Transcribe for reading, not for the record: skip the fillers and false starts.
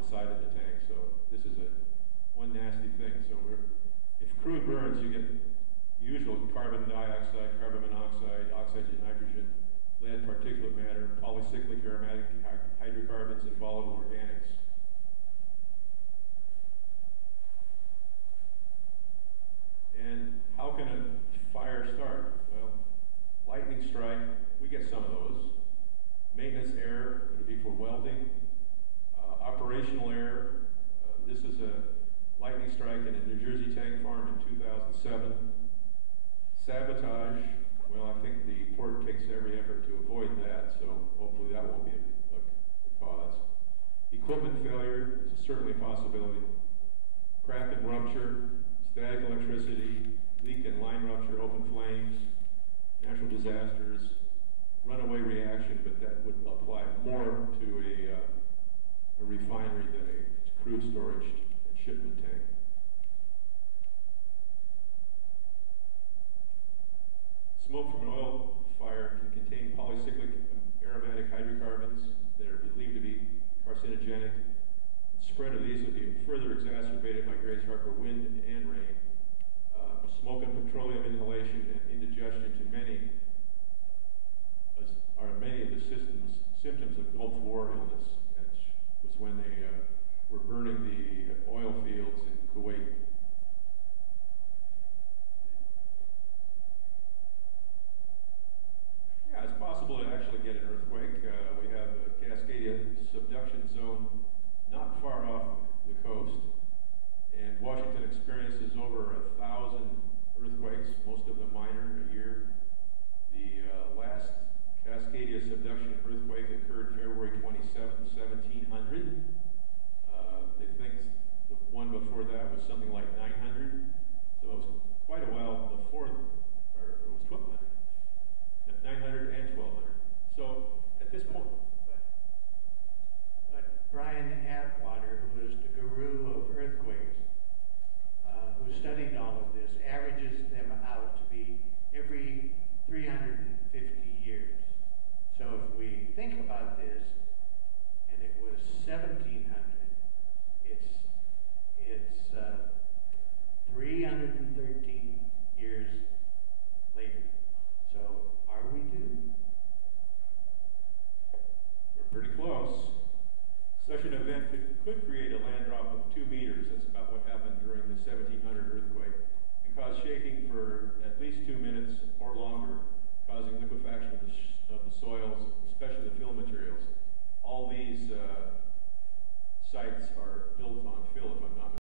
the side of the tank. So this is one nasty thing. So if crude burns, you get usual carbon dioxide, carbon monoxide, oxides of nitrogen, lead, particulate matter, polycyclic aromatic hydrocarbons, and volatile organics. And how can a fire start? Well, lightning strike, we get some of those. Maintenance error, it would be for welding. Operational error, this is a lightning strike in a New Jersey tank farm in 2007. Sabotage, well, I think the port takes every effort to avoid that, so hopefully that won't be a cause. Equipment failure is certainly a possibility. Crack and rupture, static electricity, leak and line rupture, open flames, natural disasters, runaway reaction, but that would apply more to a refinery than a crude storage and shipment tank. Smoke from an oil fire can contain polycyclic aromatic hydrocarbons that are believed to be carcinogenic. The spread of these would be further exacerbated by Grace Harbor wind and rain. Smoke and petroleum inhalation and indigestion to many